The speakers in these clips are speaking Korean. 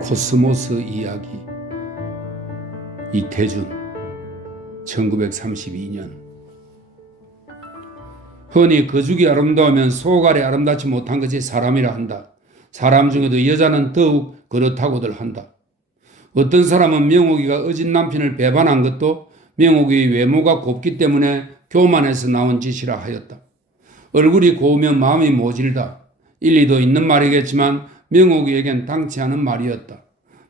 코스모스 이야기. 이태준 1932년. 흔히 거죽이 아름다우면 소갈이 아름답지 못한 것이 사람이라 한다. 사람 중에도 여자는 더욱 그렇다고들 한다. 어떤 사람은 명옥이가 어진 남편을 배반한 것도 명옥이의 외모가 곱기 때문에 교만해서 나온 짓이라 하였다. 얼굴이 고우면 마음이 모질다. 일리도 있는 말이겠지만 명옥이에겐 당치 않은 말이었다.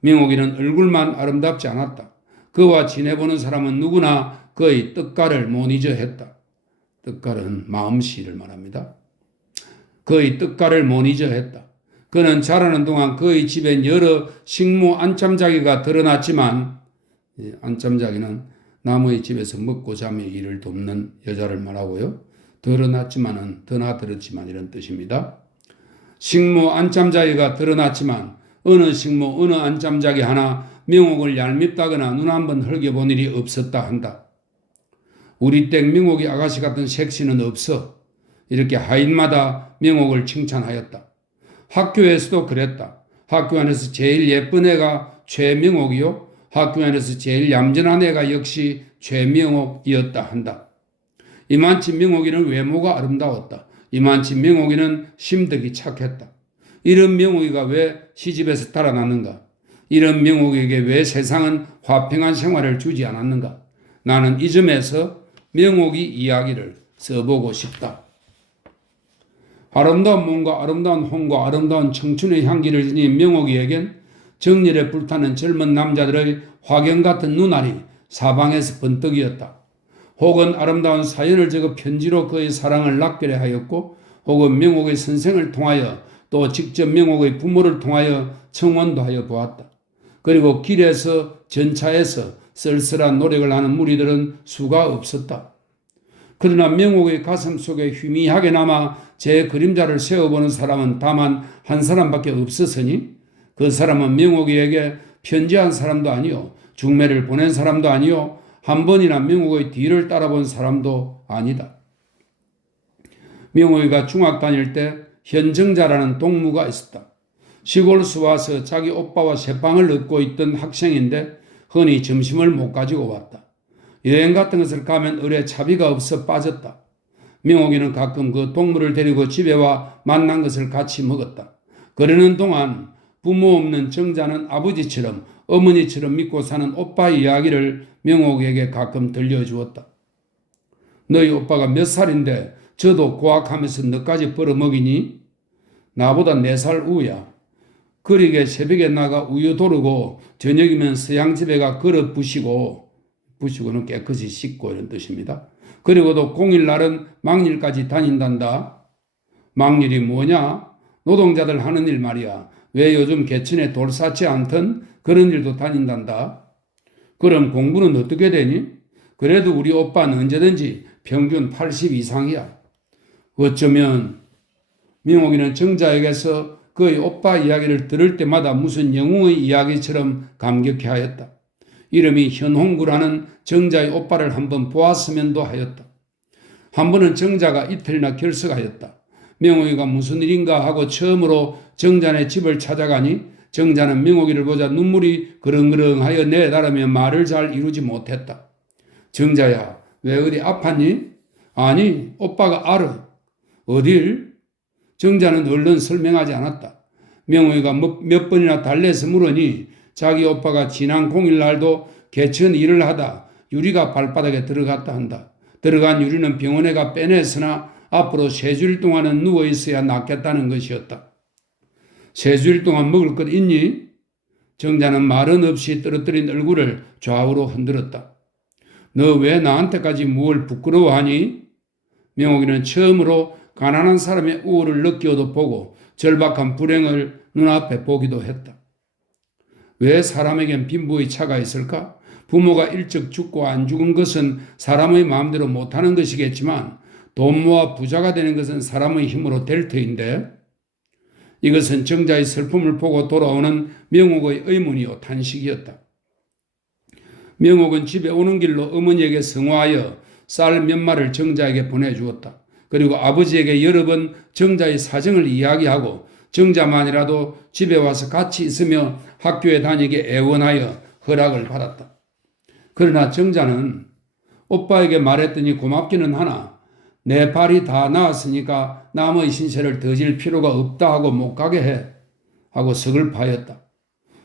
명옥이는 얼굴만 아름답지 않았다. 그와 지내보는 사람은 누구나 그의 뜻깔을 못 잊어 했다. 뜻깔은 마음씨를 말합니다. 그의 뜻깔을 못 잊어 했다. 그는 자라는 동안 그의 집엔 여러 식모 안참자기가 드러났지만, 안참자기는 나무의 집에서 먹고 자며 일을 돕는 여자를 말하고요. 드러났지만은 드나들었지만 이런 뜻입니다. 식모 안참자기가 드러났지만 어느 식모 어느 안참자기 하나 명옥을 얄밉다거나 눈 한번 흘겨본 일이 없었다 한다. 우리 댁 명옥이 아가씨 같은 색시는 없어. 이렇게 하인마다 명옥을 칭찬하였다. 학교에서도 그랬다. 학교 안에서 제일 예쁜 애가 최명옥이요. 학교 안에서 제일 얌전한 애가 역시 최명옥이었다 한다. 이만치 명옥이는 외모가 아름다웠다. 이만치 명옥이는 심덕이 착했다. 이런 명옥이가 왜 시집에서 달아났는가? 이런 명옥에게 왜 세상은 화평한 생활을 주지 않았는가? 나는 이 점에서 명옥이 이야기를 써보고 싶다. 아름다운 몸과 아름다운 혼과 아름다운 청춘의 향기를 지닌 명옥이에겐 정열에 불타는 젊은 남자들의 화경 같은 눈알이 사방에서 번뜩이었다. 혹은 아름다운 사연을 적어 편지로 그의 사랑을 납기를 하였고, 혹은 명옥의 선생을 통하여 또 직접 명옥의 부모를 통하여 청원도 하여 보았다. 그리고 길에서 전차에서 쓸쓸한 노력을 하는 무리들은 수가 없었다. 그러나 명옥의 가슴 속에 희미하게나마 제 그림자를 세워보는 사람은 다만 한 사람밖에 없었으니 그 사람은 명옥이에게 편지한 사람도 아니요, 중매를 보낸 사람도 아니요, 한 번이나 명옥의 뒤를 따라본 사람도 아니다. 명옥이가 중학 다닐 때 현정자라는 동무가 있었다. 시골에서 와서 자기 오빠와 새빵을 얻고 있던 학생인데 흔히 점심을 못 가지고 왔다. 여행 같은 것을 가면 을에 차비가 없어 빠졌다. 명옥이는 가끔 그 동무를 데리고 집에 와 만난 것을 같이 먹었다. 그러는 동안 부모 없는 정자는 아버지처럼 어머니처럼 믿고 사는 오빠 이야기를 명옥에게 가끔 들려주었다. 너희 오빠가 몇 살인데 저도 고학하면서 너까지 벌어먹이니? 나보다 4살 우야. 그리게 새벽에 나가 우유 도르고 저녁이면 서양집에 가 그릇 부시고는 깨끗이 씻고 이런 뜻입니다. 그리고도 공일날은 막일까지 다닌단다. 막일이 뭐냐? 노동자들 하는 일 말이야. 왜 요즘 개천에 돌 쌓지 않던 그런 일도 다닌단다. 그럼 공부는 어떻게 되니? 그래도 우리 오빠는 언제든지 평균 80 이상이야. 어쩌면 명옥이는 정자에게서 그의 오빠 이야기를 들을 때마다 무슨 영웅의 이야기처럼 감격해 하였다. 이름이 현홍구라는 정자의 오빠를 한번 보았으면도 하였다. 한 번은 정자가 이틀이나 결석하였다. 명옥이가 무슨 일인가 하고 처음으로 정자네 집을 찾아가니 정자는 명옥이를 보자 눈물이 그렁그렁하여 내달으며 말을 잘 이루지 못했다. 정자야, 왜 어디 아팠니? 아니, 오빠가 알아. 어딜? 정자는 얼른 설명하지 않았다. 명옥이가 몇 번이나 달래서 물으니 자기 오빠가 지난 공일날도 개천 일을 하다 유리가 발바닥에 들어갔다 한다. 들어간 유리는 병원에 가 빼냈으나 앞으로 3주일 동안은 누워있어야 낫겠다는 것이었다. 3주일 동안 먹을 것 있니? 정자는 말은 없이 떨어뜨린 얼굴을 좌우로 흔들었다. 너 왜 나한테까지 뭘 부끄러워하니? 명옥이는 처음으로 가난한 사람의 우울을 느끼어도 보고 절박한 불행을 눈앞에 보기도 했다. 왜 사람에겐 빈부의 차가 있을까? 부모가 일찍 죽고 안 죽은 것은 사람의 마음대로 못하는 것이겠지만 돈 모아 부자가 되는 것은 사람의 힘으로 될 터인데, 이것은 정자의 슬픔을 보고 돌아오는 명옥의 의문이요 탄식이었다. 명옥은 집에 오는 길로 어머니에게 성화하여 쌀 몇 마를 정자에게 보내주었다. 그리고 아버지에게 여러 번 정자의 사정을 이야기하고 정자만이라도 집에 와서 같이 있으며 학교에 다니게 애원하여 허락을 받았다. 그러나 정자는 오빠에게 말했더니 고맙기는 하나 내 발이 다 나았으니까 남의 신세를 더 질 필요가 없다 하고 못 가게 해 하고 서글퍼하였다.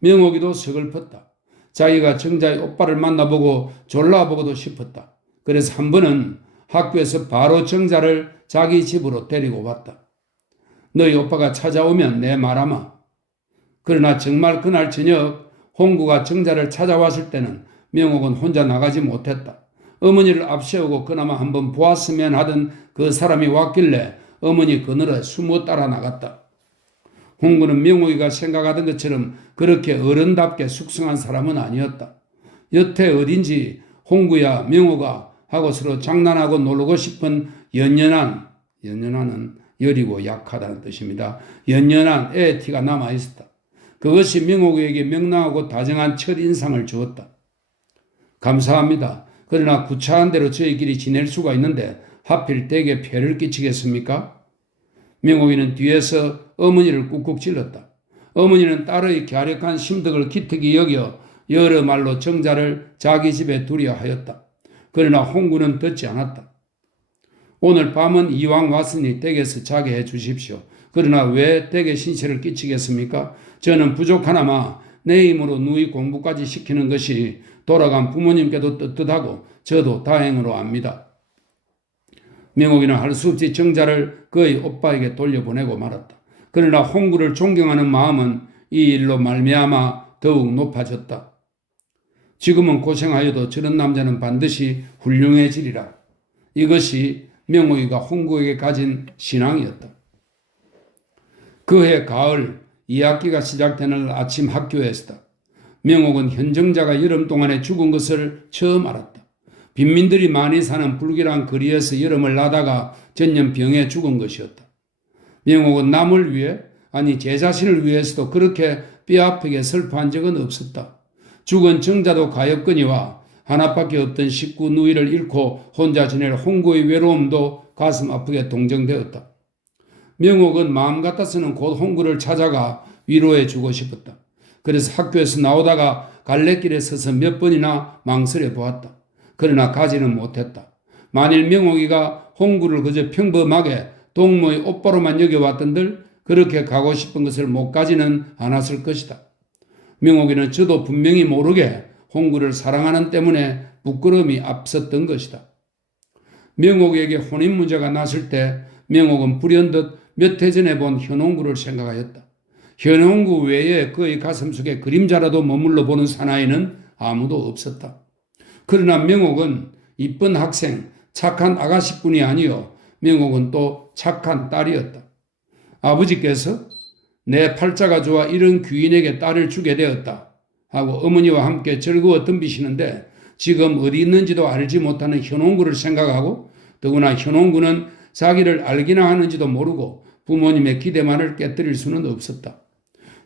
명옥이도 서글펐다. 자기가 정자의 오빠를 만나보고 졸라보고도 싶었다. 그래서 한 번은 학교에서 바로 정자를 자기 집으로 데리고 왔다. 너희 오빠가 찾아오면 내 말아마. 그러나 정말 그날 저녁 홍구가 정자를 찾아왔을 때는 명옥은 혼자 나가지 못했다. 어머니를 앞세우고 그나마 한번 보았으면 하던 그 사람이 왔길래 어머니 그늘에 숨어 따라 나갔다. 홍구는 명옥이가 생각하던 것처럼 그렇게 어른답게 숙성한 사람은 아니었다. 여태 어딘지 홍구야 명옥아 하고 서로 장난하고 놀고 싶은 연연한은 여리고 약하다는 뜻입니다. 연연한 애의 티가 남아있었다. 그것이 명옥에게 명랑하고 다정한 첫인상을 주었다. 감사합니다. 그러나 구차한 대로 저희끼리 지낼 수가 있는데 하필 댁에 폐를 끼치겠습니까? 명옥이는 뒤에서 어머니를 꾹꾹 찔렀다. 어머니는 딸의 갸륵한 심덕을 기특히 여겨 여러 말로 정자를 자기 집에 두려 하였다. 그러나 홍구는 듣지 않았다. 오늘 밤은 이왕 왔으니 댁에서 자게 해 주십시오. 그러나 왜 댁에 신세를 끼치겠습니까? 저는 부족하나마 내 힘으로 누이 공부까지 시키는 것이 돌아간 부모님께도 떳떳하고 저도 다행으로 압니다. 명옥이는 할 수 없이 정자를 그의 오빠에게 돌려보내고 말았다. 그러나 홍구를 존경하는 마음은 이 일로 말미암아 더욱 높아졌다. 지금은 고생하여도 저런 남자는 반드시 훌륭해지리라. 이것이 명옥이가 홍구에게 가진 신앙이었다. 그해 가을 2학기가 시작되는 아침 학교에서다. 명옥은 현정자가 여름 동안에 죽은 것을 처음 알았다. 빈민들이 많이 사는 불길한 거리에서 여름을 나다가 전염병에 죽은 것이었다. 명옥은 남을 위해 아니 제 자신을 위해서도 그렇게 뼈아프게 슬퍼한 적은 없었다. 죽은 정자도 가엾거니와 하나밖에 없던 식구 누이를 잃고 혼자 지낼 홍구의 외로움도 가슴 아프게 동정되었다. 명옥은 마음 같아서는 곧 홍구를 찾아가 위로해 주고 싶었다. 그래서 학교에서 나오다가 갈래길에 서서 몇 번이나 망설여 보았다. 그러나 가지는 못했다. 만일 명옥이가 홍구를 그저 평범하게 동무의 오빠로만 여겨왔던들 그렇게 가고 싶은 것을 못 가지는 않았을 것이다. 명옥이는 저도 분명히 모르게 홍구를 사랑하는 때문에 부끄러움이 앞섰던 것이다. 명옥에게 혼인 문제가 났을 때 명옥은 불현듯 몇 해 전에 본 현홍구를 생각하였다. 현홍구 외에 그의 가슴속에 그림자라도 머물러 보는 사나이는 아무도 없었다. 그러나 명옥은 이쁜 학생, 착한 아가씨뿐이 아니요 명옥은 또 착한 딸이었다. 아버지께서 내 팔자가 좋아 이런 귀인에게 딸을 주게 되었다 하고 어머니와 함께 즐거워 덤비시는데 지금 어디 있는지도 알지 못하는 현홍구를 생각하고 더구나 현홍구는 자기를 알기나 하는지도 모르고 부모님의 기대만을 깨뜨릴 수는 없었다.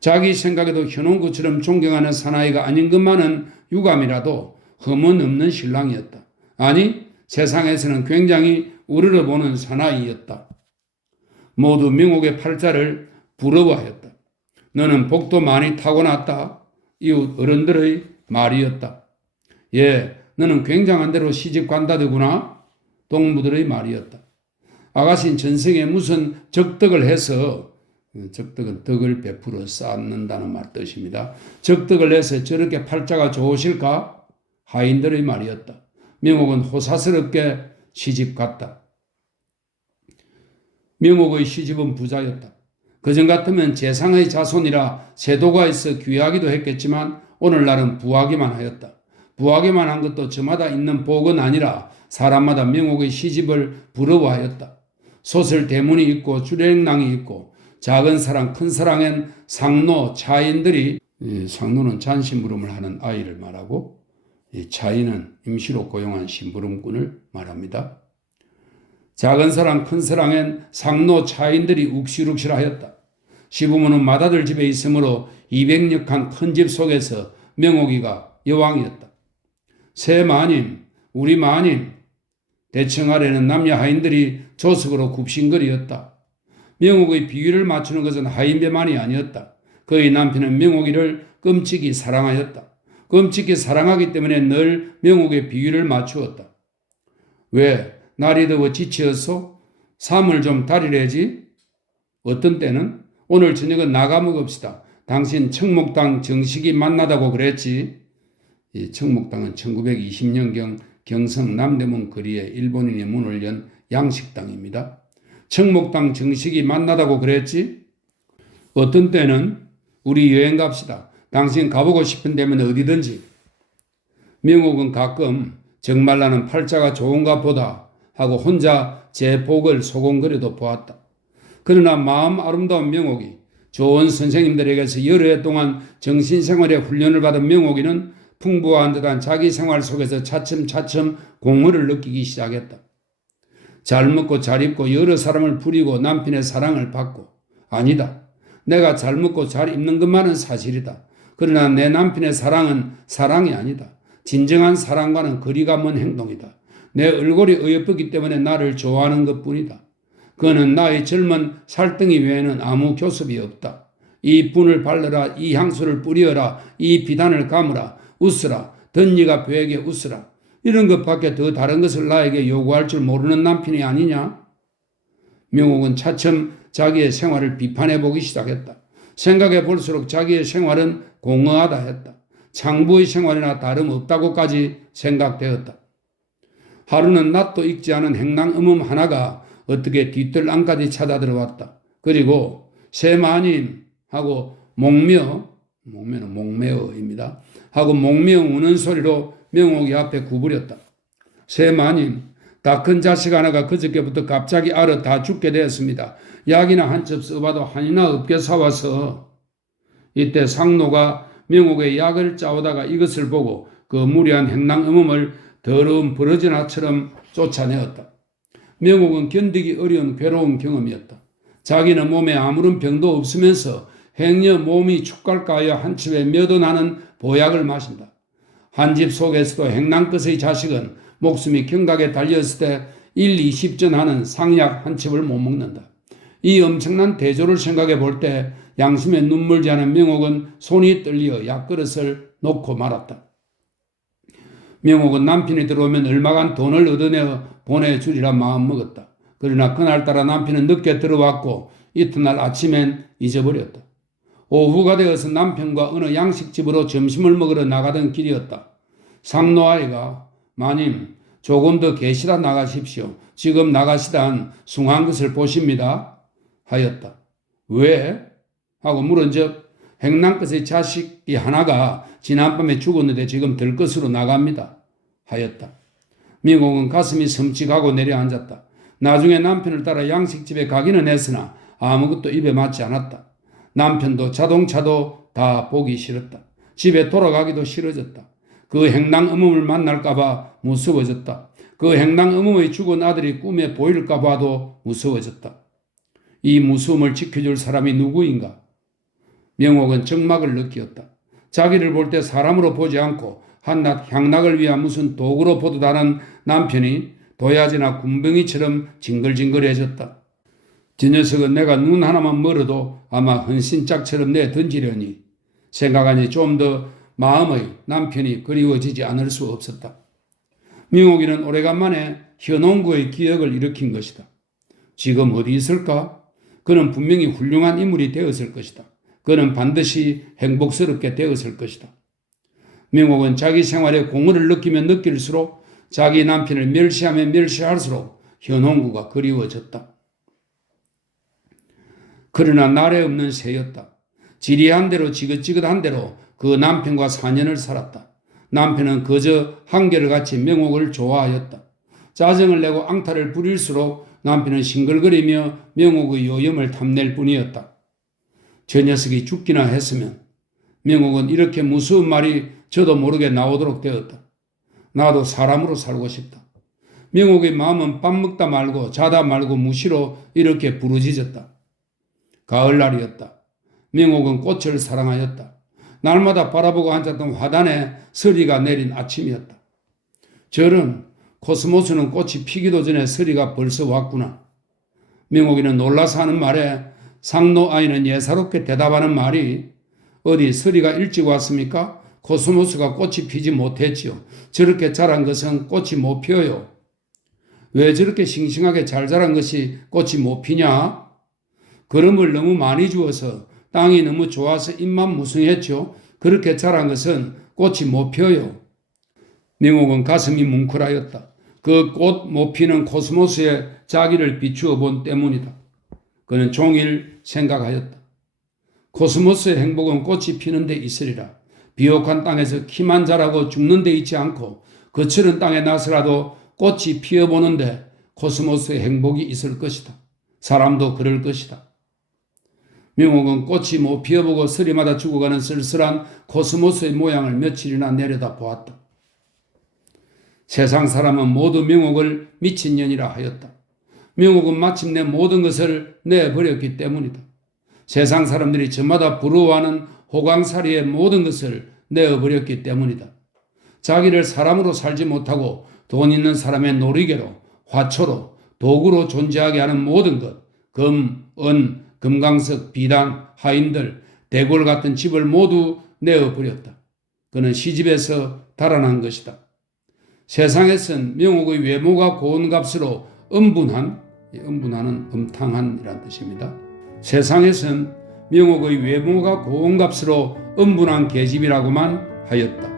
자기 생각에도 현홍구처럼 존경하는 사나이가 아닌 것만은 유감이라도 흠은 없는 신랑이었다. 아니 세상에서는 굉장히 우러러보는 사나이였다. 모두 명옥의 팔자를 부러워하였다. 너는 복도 많이 타고났다. 이웃 어른들의 말이었다. 예, 너는 굉장한 대로 시집 간다더구나. 동무들의 말이었다. 아가씨는 전생에 무슨 적덕을 해서 적덕은 덕을 베풀어 쌓는다는 말 뜻입니다. 적덕을 해서 저렇게 팔자가 좋으실까? 하인들의 말이었다. 명옥은 호사스럽게 시집 갔다. 명옥의 시집은 부자였다. 그전 같으면 재상의 자손이라 세도가 있어 귀하기도 했겠지만 오늘날은 부하기만 하였다. 부하기만 한 것도 저마다 있는 복은 아니라 사람마다 명옥의 시집을 부러워하였다. 소설 대문이 있고 주랭랑이 있고 작은 사랑 큰 사랑엔 상노 차인들이 상노는 잔심부름을 하는 아이를 말하고 차인은 임시로 고용한 심부름꾼을 말합니다. 작은 사랑 큰 사랑엔 상노 차인들이 욱실욱실하였다. 시부모는 맏아들 집에 있으므로 200력한 큰 집 속에서 명옥이가 여왕이었다. 새 마님, 우리 마님, 대청 아래는 남녀 하인들이 조석으로 굽신거리였다. 명옥의 비위를 맞추는 것은 하인배만이 아니었다. 그의 남편은 명옥이를 끔찍이 사랑하였다. 끔찍이 사랑하기 때문에 늘 명옥의 비위를 맞추었다. 왜? 날이 더워 지치었소? 삶을 좀 다리래지? 어떤 때는 오늘 저녁은 나가 먹읍시다. 당신 청목당 정식이 만나다고 그랬지. 이 청목당은 1920년경 경성 남대문 거리에 일본인이 문을 연 양식당입니다. 청목당 정식이 만나다고 그랬지? 어떤 때는 우리 여행 갑시다. 당신 가보고 싶은 데면 어디든지. 명옥은 가끔 정말 나는 팔자가 좋은가 보다 하고 혼자 제 복을 소곤거려도 보았다. 그러나 마음 아름다운 명옥이 좋은 선생님들에게서 여러 해 동안 정신생활의 훈련을 받은 명옥이는 풍부한 듯한 자기 생활 속에서 차츰차츰 공허를 느끼기 시작했다. 잘 먹고 잘 입고 여러 사람을 부리고 남편의 사랑을 받고 아니다. 내가 잘 먹고 잘 입는 것만은 사실이다. 그러나 내 남편의 사랑은 사랑이 아니다. 진정한 사랑과는 거리가 먼 행동이다. 내 얼굴이 어여쁘기 때문에 나를 좋아하는 것뿐이다. 그는 나의 젊은 살덩이 외에는 아무 교섭이 없다. 이 분을 바르라, 이 향수를 뿌리어라, 이 비단을 감으라, 웃으라, 덧니가 배에게 웃으라. 이런 것밖에 더 다른 것을 나에게 요구할 줄 모르는 남편이 아니냐? 명옥은 차츰 자기의 생활을 비판해 보기 시작했다. 생각해 볼수록 자기의 생활은 공허하다 했다. 창부의 생활이나 다름없다고까지 생각되었다. 하루는 낯도 익지 않은 행랑음음 하나가 어떻게 뒤뜰 안까지 찾아 들어왔다. 그리고 새마님 하고 목매어는 목매어입니다. 하고 목매어 우는 소리로 명옥이 앞에 구부렸다. 새마님, 다 큰 자식 하나가 그저께부터 갑자기 알아 다 죽게 되었습니다. 약이나 한 첩 써봐도 한이나 없게 사와서. 이때 상노가 명옥의 약을 짜오다가 이것을 보고 그 무리한 행랑음음을 더러운 버러지나처럼 쫓아내었다. 명옥은 견디기 어려운 괴로운 경험이었다. 자기는 몸에 아무런 병도 없으면서 행여 몸이 축갈까하여 한 첩에 몇도 나는 보약을 마신다. 한 집 속에서도 행랑끝의 자식은 목숨이 경각에 달렸을 때 1, 20전 하는 상약 한 첩을 못 먹는다. 이 엄청난 대조를 생각해 볼 때 양심에 눈물지 않은 명옥은 손이 떨려 약그릇을 놓고 말았다. 명옥은 남편이 들어오면 얼마간 돈을 얻어내어 보내주리라 마음먹었다. 그러나 그날따라 남편은 늦게 들어왔고 이튿날 아침엔 잊어버렸다. 오후가 되어서 남편과 어느 양식집으로 점심을 먹으러 나가던 길이었다. 상노아이가 마님 조금 더 계시다 나가십시오. 지금 나가시단 숭한 것을 보십니다. 하였다. 왜? 하고 물은즉 행랑끝의 자식이 하나가 지난밤에 죽었는데 지금 들것으로 나갑니다. 하였다. 명옥은 가슴이 섬찟하고 내려앉았다. 나중에 남편을 따라 양식집에 가기는 했으나 아무것도 입에 맞지 않았다. 남편도 자동차도 다 보기 싫었다. 집에 돌아가기도 싫어졌다. 그 행랑음음을 만날까봐 무서워졌다. 그 행랑음음의 죽은 아들이 꿈에 보일까봐도 무서워졌다. 이 무서움을 지켜줄 사람이 누구인가? 명옥은 적막을 느끼었다. 자기를 볼 때 사람으로 보지 않고 한낱 향락을 위한 무슨 도구로 보듯 하는 남편이 도야지나 군뱅이처럼 징글징글해졌다. 저 녀석은 내가 눈 하나만 멀어도 아마 헌신짝처럼 내 던지려니 생각하니 좀 더 마음의 남편이 그리워지지 않을 수 없었다. 명옥이는 오래간만에 현홍구의 기억을 일으킨 것이다. 지금 어디 있을까? 그는 분명히 훌륭한 인물이 되었을 것이다. 그는 반드시 행복스럽게 되었을 것이다. 명옥은 자기 생활에 공허를 느끼면 느낄수록 자기 남편을 멸시하면 멸시할수록 현홍구가 그리워졌다. 그러나 날에 없는 새였다. 지리한 대로 지긋지긋한 대로 그 남편과 4년을 살았다. 남편은 그저 한결같이 명옥을 좋아하였다. 짜증을 내고 앙탈을 부릴수록 남편은 싱글거리며 명옥의 요염을 탐낼 뿐이었다. 저 녀석이 죽기나 했으면. 명옥은 이렇게 무서운 말이 저도 모르게 나오도록 되었다. 나도 사람으로 살고 싶다. 명옥의 마음은 밥 먹다 말고 자다 말고 무시로 이렇게 부르짖었다. 가을날이었다. 명옥은 꽃을 사랑하였다. 날마다 바라보고 앉았던 화단에 서리가 내린 아침이었다. 저런 코스모스는 꽃이 피기도 전에 서리가 벌써 왔구나. 명옥이는 놀라서 하는 말에 상노 아이는 예사롭게 대답하는 말이 어디 서리가 일찍 왔습니까? 코스모스가 꽃이 피지 못했지요. 저렇게 자란 것은 꽃이 못 피어요. 왜 저렇게 싱싱하게 잘 자란 것이 꽃이 못 피냐? 거름을 너무 많이 주어서 땅이 너무 좋아서 잎만 무성했죠. 그렇게 자란 것은 꽃이 못 피어요. 명옥은 가슴이 뭉클하였다. 그 꽃 못 피는 코스모스에 자기를 비추어 본 때문이다. 그는 종일 생각하였다. 코스모스의 행복은 꽃이 피는 데 있으리라. 비옥한 땅에서 키만 자라고 죽는 데 있지 않고 거칠은 땅에 나서라도 꽃이 피어보는데 코스모스의 행복이 있을 것이다. 사람도 그럴 것이다. 명옥은 꽃이 못 피어보고 서리마다 죽어가는 쓸쓸한 코스모스의 모양을 며칠이나 내려다 보았다. 세상 사람은 모두 명옥을 미친년이라 하였다. 명옥은 마침내 모든 것을 내버렸기 때문이다. 세상 사람들이 저마다 부러워하는 호강살이의 모든 것을 내어버렸기 때문이다. 자기를 사람으로 살지 못하고 돈 있는 사람의 놀이개로, 화초로, 도구로 존재하게 하는 모든 것, 금, 은, 금강석, 비단, 하인들, 대궐 같은 집을 모두 내어버렸다. 그는 시집에서 달아난 것이다. 세상에선 명옥의 외모가 고운 값으로 은분한 음탕한이란 뜻입니다. 세상에선 명옥의 외모가 고운 값으로 은분한 계집이라고만 하였다.